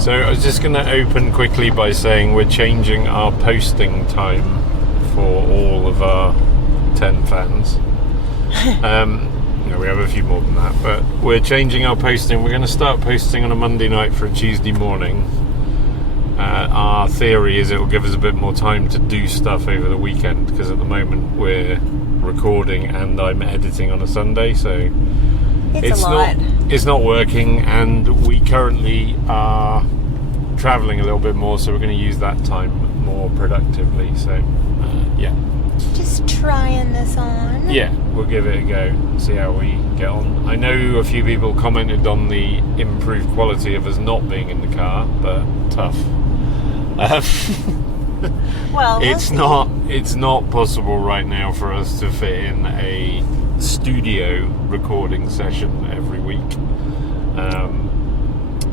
So I was just going to open quickly by saying we're changing our posting time for all of our 10 fans. No, we have a few more than that, but we're changing our posting. We're going to start posting on a Monday night for a Tuesday morning. Our theory is it will give us a bit more time to do stuff over the weekend, because at the moment we're recording and I'm editing on a Sunday, so it's not working, and we currently are travelling a little bit more, so we're going to use that time more productively. So yeah, just trying this on. Yeah, we'll give it a go, see how we get on. I know a few people commented on the improved quality of us not being in the car, but tough. Well, it's not possible right now for us to fit in a studio recording session every week.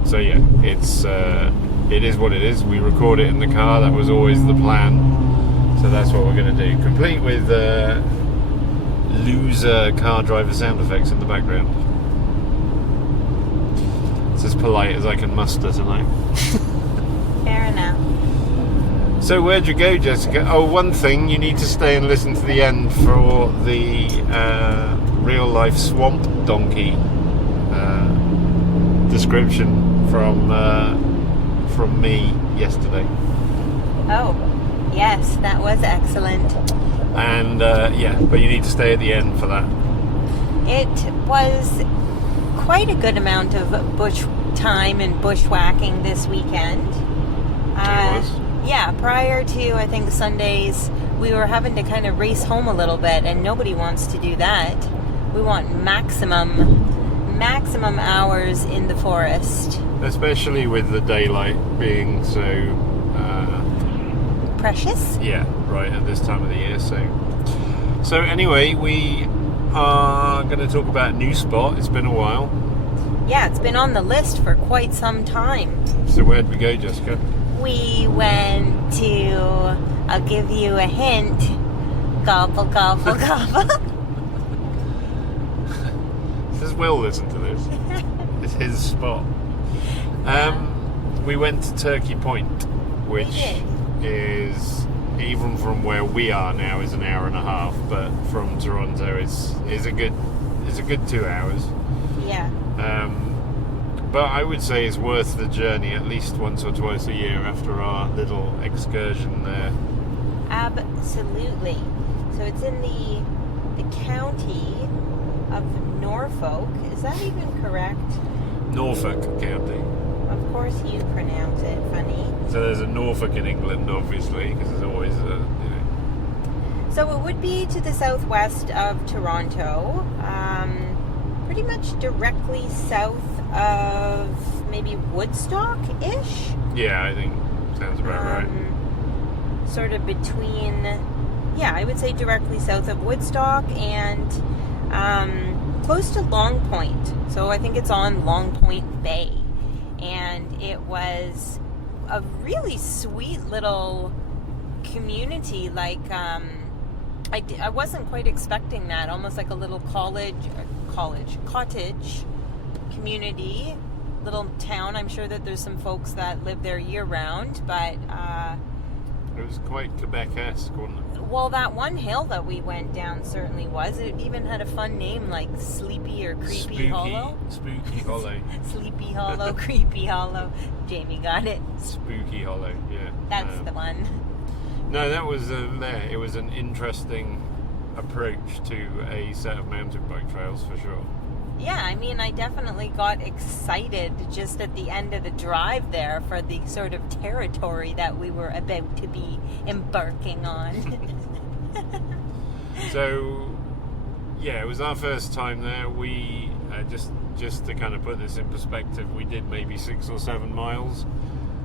So yeah, it is what it is. We record it in the car. That was always the plan. So that's what we're going to do. Complete with loser car driver sound effects in the background. It's as polite as I can muster tonight. Fair enough. So where'd you go, Jessica? Oh, one thing, you need to stay and listen to the end for the real life swamp donkey description from me yesterday. Oh, yes, that was excellent. And yeah, but you need to stay at the end for that. It was quite a good amount of bush time and bushwhacking this weekend. It was? Yeah, prior to, I think, Sundays, we were having to kind of race home a little bit, and nobody wants to do that. We want maximum hours in the forest. Especially with the daylight being so... precious? Yeah, right, at this time of the year. So anyway, we are going to talk about a new spot. It's been a while. Yeah, it's been on the list for quite some time. So where'd we go, Jessica? We went to, I'll give you a hint, gobble, gobble, gobble. Does Will listen to this? It's his spot. We went to Turkey Point, which is, even from where we are now, is an hour and a half, but from Toronto is a good 2 hours. Yeah. But I would say it's worth the journey at least once or twice a year after our little excursion there. Absolutely. So it's in the county of Norfolk. Is that even correct? Norfolk County. Of course you pronounce it funny. So there's a Norfolk in England, obviously, because there's always a, So it would be to the southwest of Toronto, pretty much directly south of maybe Woodstock-ish. Yeah, I think sounds about right. Sort of between, yeah, I would say directly south of Woodstock and close to Long Point. So I think it's on Long Point Bay. And it was a really sweet little community. Like, I wasn't quite expecting that. Almost like a little cottage community, little town. I'm sure that there's some folks that live there year round, but it was quite Quebec-esque, wasn't it? Well, that one hill that we went down certainly was. It even had a fun name like Sleepy or Creepy Hollow. Spooky Hollow. Sleepy Hollow, Creepy Hollow. Jamie got it. Spooky Hollow, yeah. That's the one. No, that was there. It was an interesting approach to a set of mountain bike trails for sure. Yeah, I mean, I definitely got excited just at the end of the drive there for the sort of territory that we were about to be embarking on. So, yeah, it was our first time there. We, just to kind of put this in perspective, we did maybe 6 or 7 miles.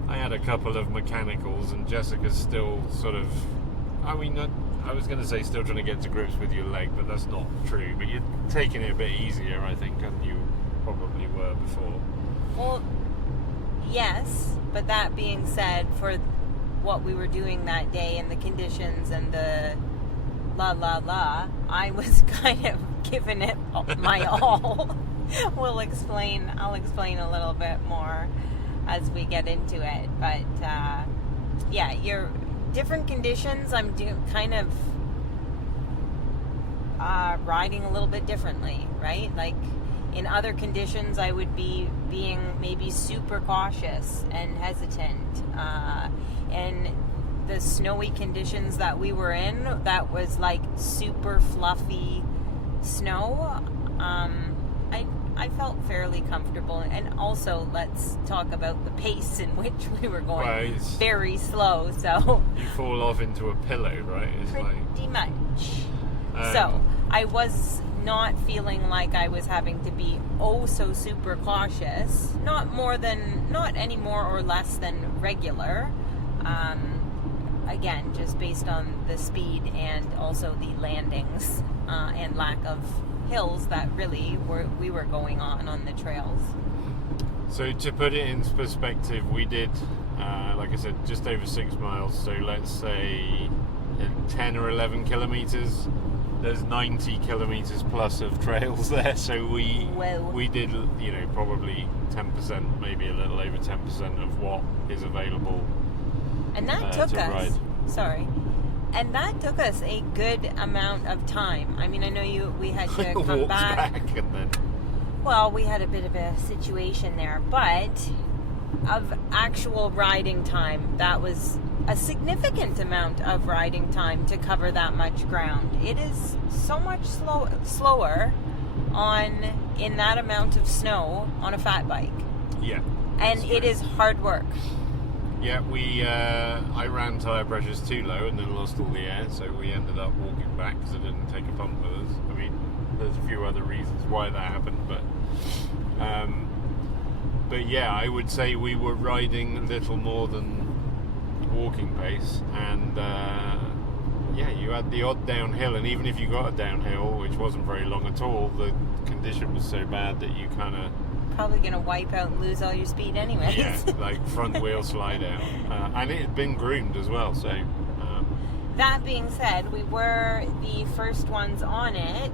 I had a couple of mechanicals, and Jessica's still sort of, I mean, I was going to say still trying to get to grips with your leg, but that's not true. But you're taking it a bit easier, I think, than you probably were before. Well, yes, but that being said, for what we were doing that day and the conditions and the I was kind of giving it my all. I'll explain a little bit more. as we get into it. But yeah, your different conditions, I'm kind of riding a little bit differently, right? Like in other conditions, I would be being maybe super cautious and hesitant. And the snowy conditions that we were in, that was like super fluffy snow, I felt fairly comfortable. And also, let's talk about the pace in which we were going. Well, very slow, so you fall off into a pillow, right? It's pretty much. So I was not feeling like I was having to be so super cautious. Not any more or less than regular. Again, just based on the speed and also the landings and lack of hills that really we were going on the trails. So to put it in perspective, we did, like I said, just over 6 miles. So let's say 10 or 11 kilometers. There's 90 kilometers plus of trails there. So we did, probably 10%, maybe a little over 10% of what is available. And that took us. Ride. Sorry. And that took us a good amount of time. I mean, I know we had to come back and then. Well, we had a bit of a situation there, but of actual riding time, that was a significant amount of riding time to cover that much ground. It is so much slower in that amount of snow on a fat bike. Yeah. And it is hard work. Yeah, I ran tyre pressures too low and then lost all the air, so we ended up walking back because I didn't take a pump with us. I mean, there's a few other reasons why that happened, but yeah, I would say we were riding little more than walking pace, and yeah, you had the odd downhill, and even if you got a downhill, which wasn't very long at all, the condition was so bad that you kind of probably going to wipe out and lose all your speed anyways. Yeah, like front wheel slide out. And it had been groomed as well, so... That being said, we were the first ones on it,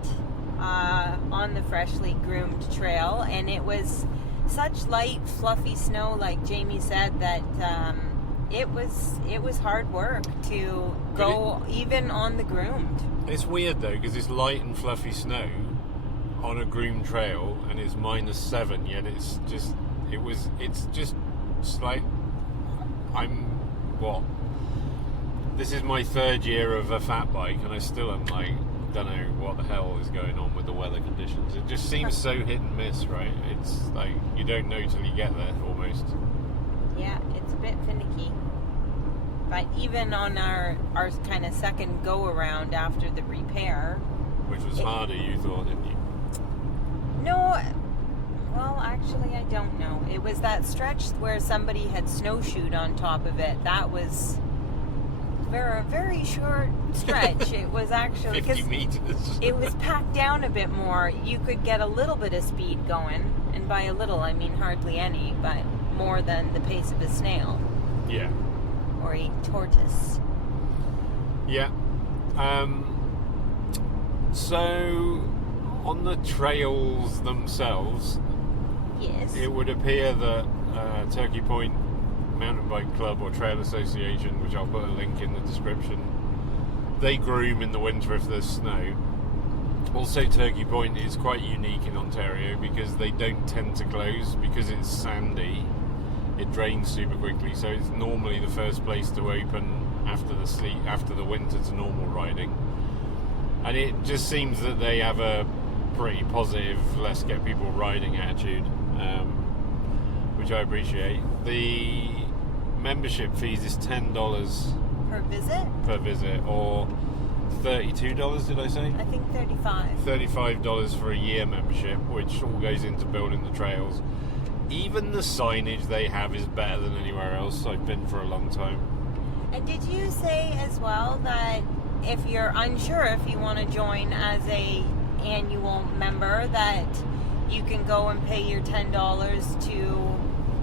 on the freshly groomed trail, and it was such light, fluffy snow, like Jamie said, that it was hard work to go even on the groomed. It's weird, though, because it's light and fluffy snow on a groomed trail and it's -7, yet it's just like this is my 3rd year of a fat bike and I still am like, don't know what the hell is going on with the weather conditions. It just seems so hit and miss, right? It's like you don't know till you get there almost. Yeah, it's a bit finicky. But even on our kind of second go around after the repair, which was harder, you thought, didn't you? No, well, actually, I don't know. It was that stretch where somebody had snowshoed on top of it. That was a very short stretch. It was actually 50 meters. It was packed down a bit more. You could get a little bit of speed going, and by a little, I mean hardly any, but more than the pace of a snail. Yeah. Or a tortoise. Yeah. So, on the trails themselves, yes, it would appear that Turkey Point Mountain Bike Club or Trail Association, which I'll put a link in the description, they groom in the winter if there's snow. Also, Turkey Point is quite unique in Ontario because they don't tend to close because it's sandy. It drains super quickly, so it's normally the first place to open after the winter to normal riding. And it just seems that they have a pretty positive, let's get people riding attitude, which I appreciate. The membership fees is $10 per visit, or $32, did I say? I think $35. $35 for a year membership, which all goes into building the trails. Even the signage they have is better than anywhere else I've been for a long time. And did you say as well that if you're unsure if you want to join as a annual member, that you can go and pay your $10 to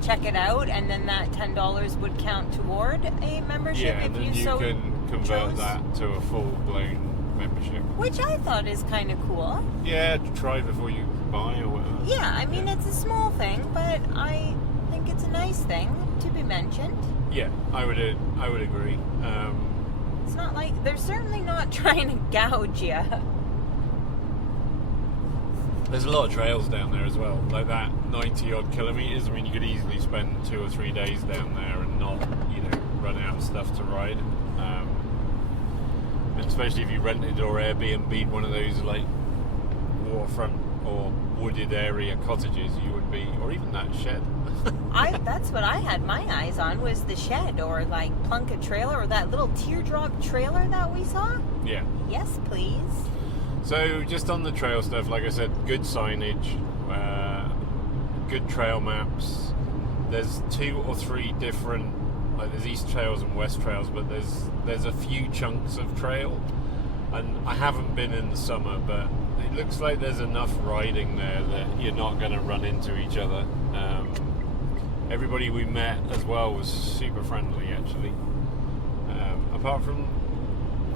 check it out, and then that $10 would count toward a membership if you so can convert chose? That to a full-blown membership. Which I thought is kind of cool. Yeah, try before you buy or whatever. Yeah, I mean, it's a small thing, but I think it's a nice thing to be mentioned. Yeah, I would agree. It's not like they're certainly not trying to gouge you. There's a lot of trails down there as well, like that 90 odd kilometres. I mean, you could easily spend 2 or 3 days down there and not, run out of stuff to ride. And especially if you rented or Airbnb'd one of those like waterfront or wooded area cottages, you would be, or even that shed. That's what I had my eyes on, was the shed or like Plunket trailer or that little teardrop trailer that we saw. Yeah. Yes, please. So just on the trail stuff, like I said, good signage, good trail maps. There's 2 or 3 different, like there's east trails and west trails, but there's a few chunks of trail. And I haven't been in the summer, but it looks like there's enough riding there that you're not going to run into each other. Everybody we met as well was super friendly, actually. Apart from,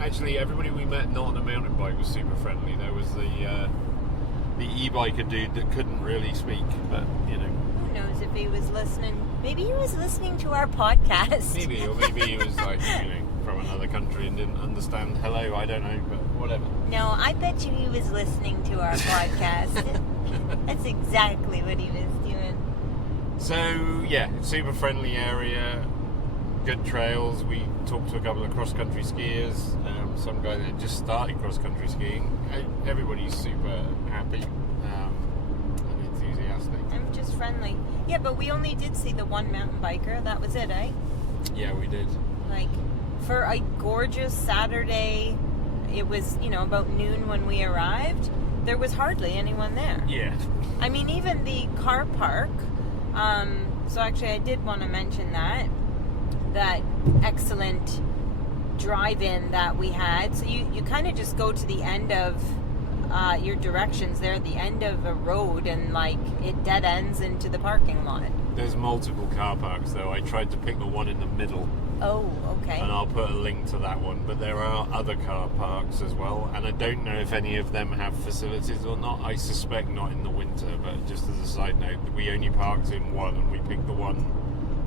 actually, everybody we met not on a mountain bike was super friendly. There was the e-biker dude that couldn't really speak, but Who knows if he was listening? Maybe he was listening to our podcast. Maybe, or maybe he was like, from another country and didn't understand hello, I don't know, but whatever. No, I bet you he was listening to our podcast. That's exactly what he was doing. So, yeah, super friendly area, good trails. We talked to a couple of cross-country skiers, some guy that had just started cross-country skiing. Everybody's super happy and enthusiastic. I'm just friendly. Yeah, but we only did see the one mountain biker. That was it, eh? Yeah, we did. Like, for a gorgeous Saturday, it was, about noon when we arrived, there was hardly anyone there. Yeah. I mean, even the car park, so actually I did want to mention that excellent drive-in that we had. So you kind of just go to the end of your directions there at the end of a road, and like it dead ends into the parking lot. There's multiple car parks though. I tried to pick the one in the middle. Oh, okay. And I'll put a link to that one. But there are other car parks as well, and I don't know if any of them have facilities or not. I suspect not in the winter, but just as a side note, we only parked in one, and we picked the one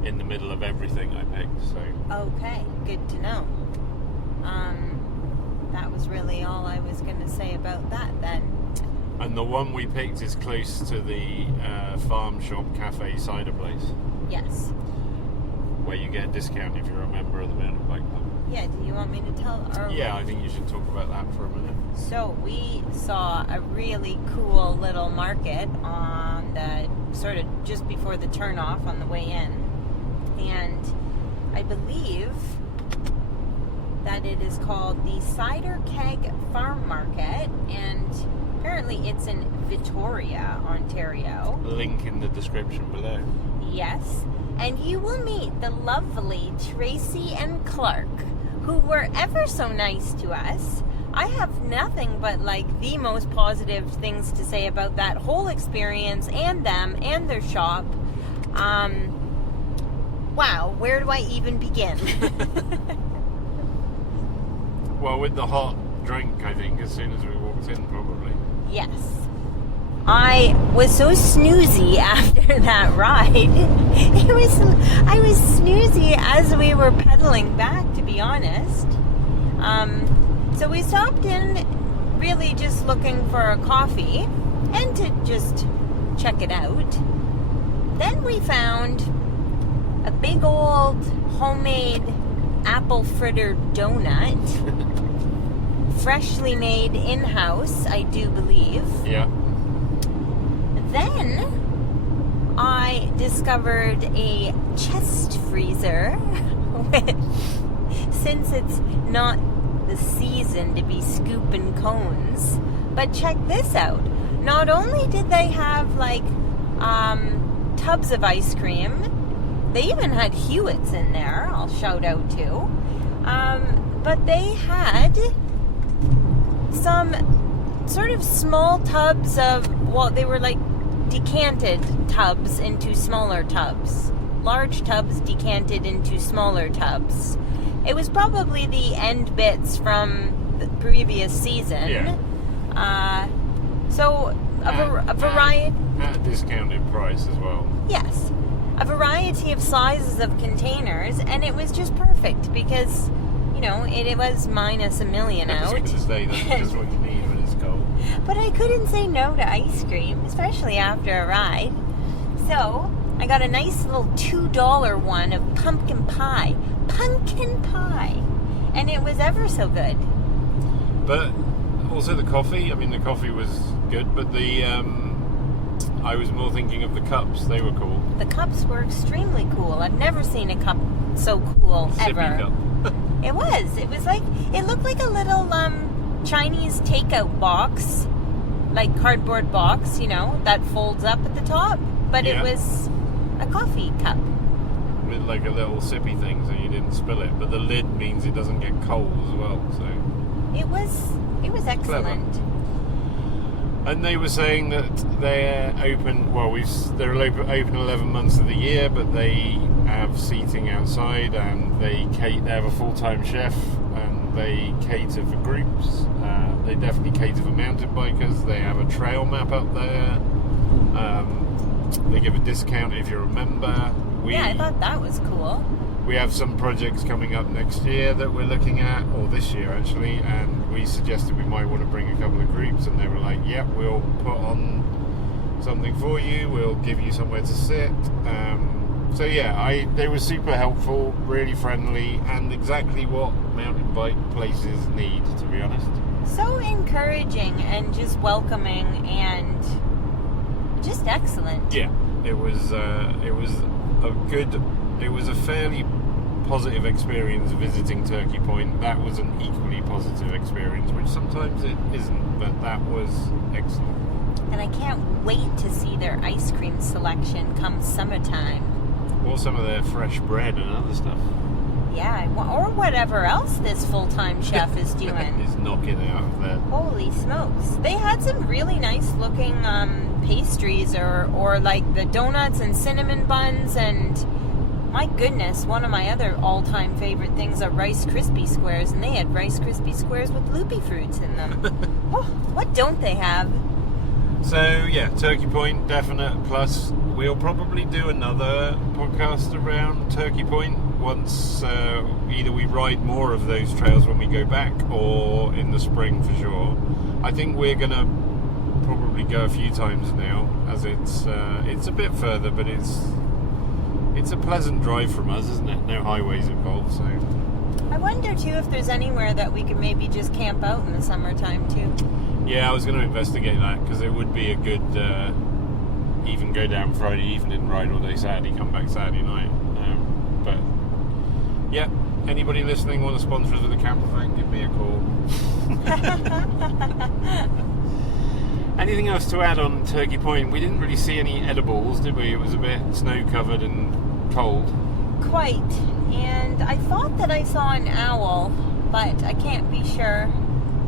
in the middle of everything I picked. So okay, good to know. That was really all I was going to say about that then. And the one we picked is close to the farm shop cafe cider place. Yes. Where you get a discount if you're a member of the mountain bike club. Yeah, do you want me to tell? Yeah, I think you should talk about that for a minute. So we saw a really cool little market on the sort of just before the turnoff on the way in. And I believe that it is called the Cider Keg Farm Market, and apparently it's in Victoria, Ontario. Link in the description below. Yes, and you will meet the lovely Tracy and Clark, who were ever so nice to us. I have nothing but like the most positive things to say about that whole experience and them and their shop. Wow, where do I even begin? Well, with the hot drink, I think, as soon as we walked in, probably. Yes. I was so snoozy after that ride. I was snoozy as we were pedaling back, to be honest. So we stopped in really just looking for a coffee and to just check it out. Then we found a big old homemade apple fritter donut. Freshly made in-house, I do believe. Yeah. Then I discovered a chest freezer, since it's not the season to be scooping cones. But check this out. Not only did they have like tubs of ice cream, they even had Hewitts in there, I'll shout out to. But they had some sort of small tubs of, well, they were like decanted tubs into smaller tubs. Large tubs decanted into smaller tubs. It was probably the end bits from the previous season. Yeah. So a variety. At a discounted price as well. Yes. A a variety of sizes of containers, and it was just perfect because, it was minus a million I was out. going to say that's just what you need when it's cold. But I couldn't say no to ice cream, especially after a ride. So I got a nice little $2 one of pumpkin pie. And it was ever so good. But also the coffee. I mean, the coffee was good, but I was more thinking of the cups. They were cool. The cups were extremely cool. I've never seen a cup so cool ever. Sippy cup. It was. It was like, it looked like a little Chinese takeout box, like cardboard box, that folds up at the top. But Yeah. it was a coffee cup. With like a little sippy thing, so you didn't spill it. But the lid means it doesn't get cold as well. So It was excellent. And they were saying that they're open. Well, they're open 11 months of the year, but they have seating outside, and they have a full-time chef, and they cater for groups. They definitely cater for mountain bikers. They have a trail map up there. They give a discount if you're a member. Yeah, I thought that was cool. We have some projects coming up next year that we're looking at, or this year actually, and we suggested we might want to bring a couple of groups, and they were like, yep, we'll put on something for you, we'll give you somewhere to sit. So yeah, they were super helpful, really friendly, and exactly what mountain bike places need, to be honest. So encouraging and just welcoming and just excellent. Yeah, it was a fairly positive experience visiting Turkey Point. That was an equally positive experience, which sometimes it isn't, but that was excellent. And I can't wait to see their ice cream selection come summertime. Or some of their fresh bread and other stuff. Yeah, or whatever else this full-time chef is doing. Is knocking it out of there. Holy smokes. They had some really nice looking pastries or like the donuts and cinnamon buns, and my goodness, one of my other all-time favorite things are Rice Krispie Squares, and they had Rice Krispie Squares with loopy fruits in them. Oh, what don't they have? So yeah, Turkey Point, definite plus. We'll probably do another podcast around Turkey Point once either we ride more of those trails when we go back, or in the spring for sure. I think we're gonna probably go a few times now, as it's a bit further, but it's a pleasant drive from us, isn't it? No highways involved, so. I wonder too if there's anywhere that we could maybe just camp out in the summertime too. Yeah, I was going to investigate that, because it would be a good even go down Friday evening, ride all day Saturday, come back Saturday night. But yeah, anybody listening want to sponsor us with a camper van, give me a call. Anything else to add on Turkey Point? We didn't really see any edibles, did we? It was a bit snow covered and cold. Quite. And I thought that I saw an owl, but I can't be sure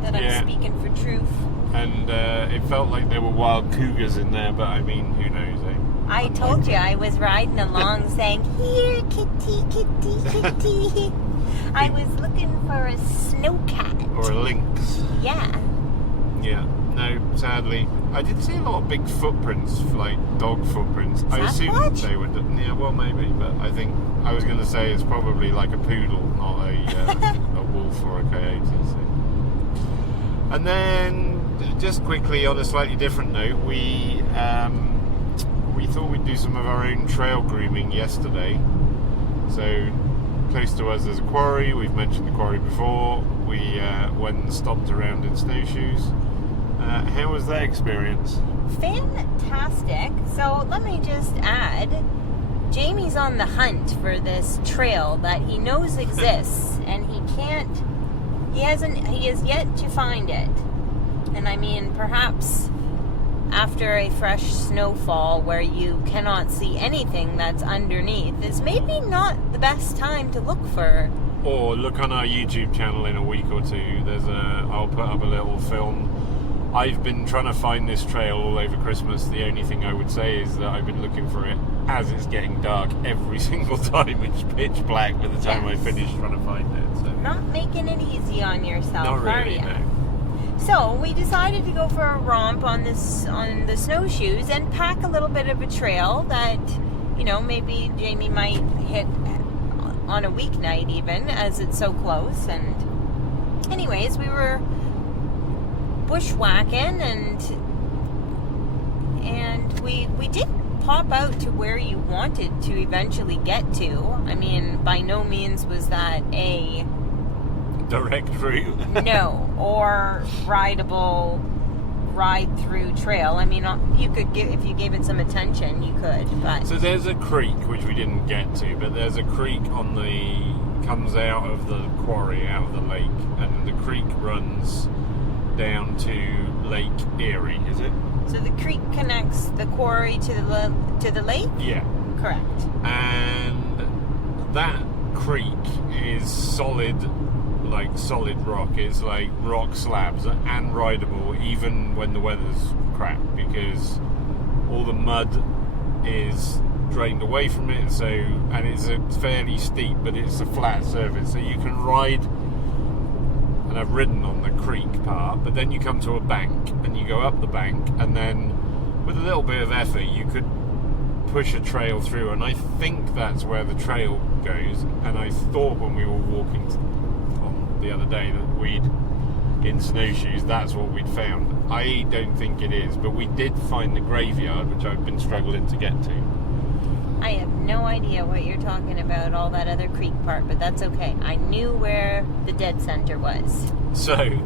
that I'm speaking for truth. And it felt like there were wild cougars in there, but I mean, who knows, eh? I told you I was riding along saying, "Here, kitty, kitty, kitty." I was looking for a snowcat. Or a lynx. Yeah. Yeah. No, sadly. I did see a lot of big footprints, like dog footprints. I assumed Sasquatch? they would. Yeah, well, maybe, but I think I was going to say it's probably like a poodle, not a wolf or a coyote. So. And then, just quickly on a slightly different note, we thought we'd do some of our own trail grooming yesterday. So close to us there's a quarry. We've mentioned the quarry before. We went and stomped around in snowshoes. How was that experience? Fantastic. So let me just add, Jamie's on the hunt for this trail that he knows exists, and he has yet to find it. And I mean, perhaps after a fresh snowfall where you cannot see anything that's underneath is maybe not the best time to look for. Or look on our YouTube channel in a week or two. I'll put up a little film. I've been trying to find this trail all over Christmas. The only thing I would say is that I've been looking for it as it's getting dark every single time. It's pitch black by the time I finish trying to find it. So. Not making it easy on yourself, Not really, are you? no. So we decided to go for a romp on the snowshoes and pack a little bit of a trail that, maybe Jamie might hit on a weeknight even, as it's so close. And anyways, we were bushwhacking, and we did pop out to where you wanted to eventually get to. I mean, by no means was that a direct route. No, or rideable ride-through trail. I mean, you could if you gave it some attention, you could. But so there's a creek which we didn't get to, but there's a creek comes out of the quarry, out of the lake, and the creek runs down to Lake Erie. Is it? So the creek connects the quarry to the lake? Yeah. Correct. And that creek is solid rock. It's like rock slabs and rideable even when the weather's crap, because all the mud is drained away from it, and it's a fairly steep, but it's a flat surface, so you can ride. And I've ridden on the creek part, but then you come to a bank and you go up the bank, and then with a little bit of effort you could push a trail through, and I think that's where the trail goes. And I thought when we were walking on the other day that in snowshoes, that's what we'd found. I don't think it is, but we did find the graveyard, which I've been struggling to get to. I have no idea what you're talking about, all that other creek part, but that's okay. I knew where the dead center was. So,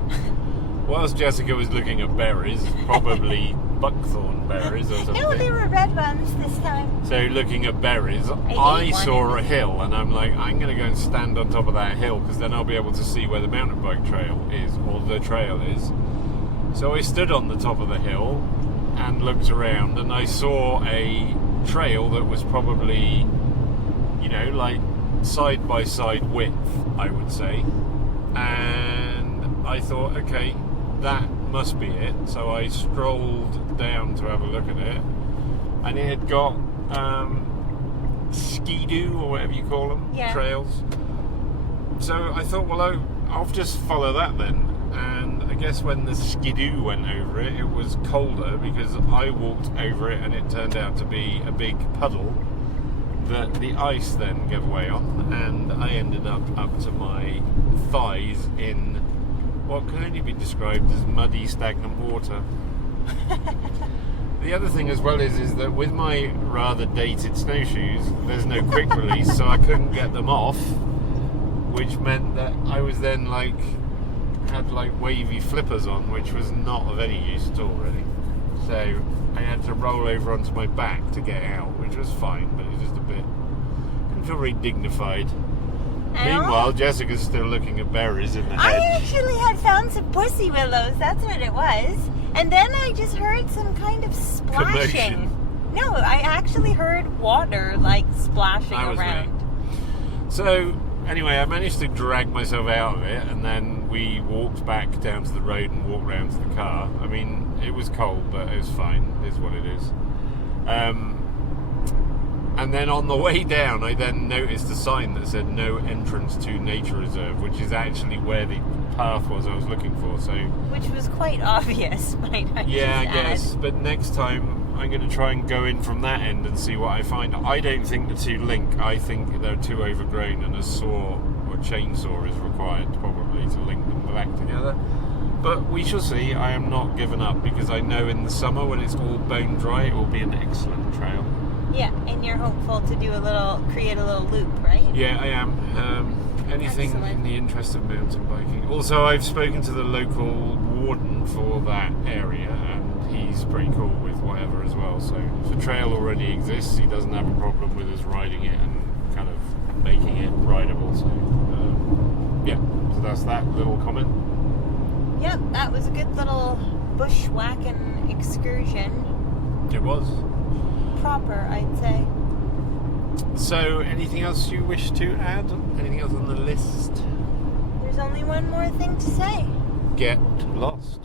whilst Jessica was looking at berries, probably buckthorn berries or something. No, they were red ones this time. So, looking at berries, I saw a hill, and I'm like, I'm going to go and stand on top of that hill, because then I'll be able to see where the mountain bike trail is, or the trail is. So I stood on the top of the hill and looked around, and I saw a trail that was probably, like side by side width, I would say. And I thought, okay, that must be it. So I strolled down to have a look at it, and it had got skidoo, or whatever you call them, trails. So I thought, well, I'll just follow that then. And I guess when the skidoo went over it, it was colder, because I walked over it and it turned out to be a big puddle that the ice then gave way on, and I ended up to my thighs in what can only be described as muddy, stagnant water. The other thing as well is that with my rather dated snowshoes, there's no quick release, so I couldn't get them off, which meant that I was then had wavy flippers on, which was not of any use at all, really. So I had to roll over onto my back to get out, which was fine, but it was just a bit, didn't feel very dignified. Meanwhile, Jessica's still looking at berries in the hedge. I actually had found some pussy willows, that's what it was. And then I just heard some kind of splashing. Commotion. No, I actually heard water splashing around. Me. So anyway, I managed to drag myself out of it, and then we walked back down to the road and walked round to the car. I mean, it was cold, but it was fine. It is what it is. And then on the way down, I then noticed a sign that said no entrance to nature reserve, which is actually where the path was I was looking for. So, which was quite obvious, might I Yeah, I just guess. add. But next time, I'm going to try and go in from that end and see what I find. I don't think the two link. I think they're too overgrown, and a saw or chainsaw is required probably to link them back together. But we shall see. I am not given up, because I know in the summer when it's all bone dry, it will be an excellent trail. Yeah, and you're hopeful to create a little loop, right? Yeah, I am. Anything Excellent. in the interest of mountain biking. Also, I've spoken to the local warden for that area, and he's pretty cool with whatever as well. So if the trail already exists, he doesn't have a problem with us riding it and kind of making it rideable. So so that's that little comment. Yep, that was a good little bushwhacking excursion. It was. Proper, I'd say. So, anything else you wish to add? Anything else on the list? There's only one more thing to say. Get lost.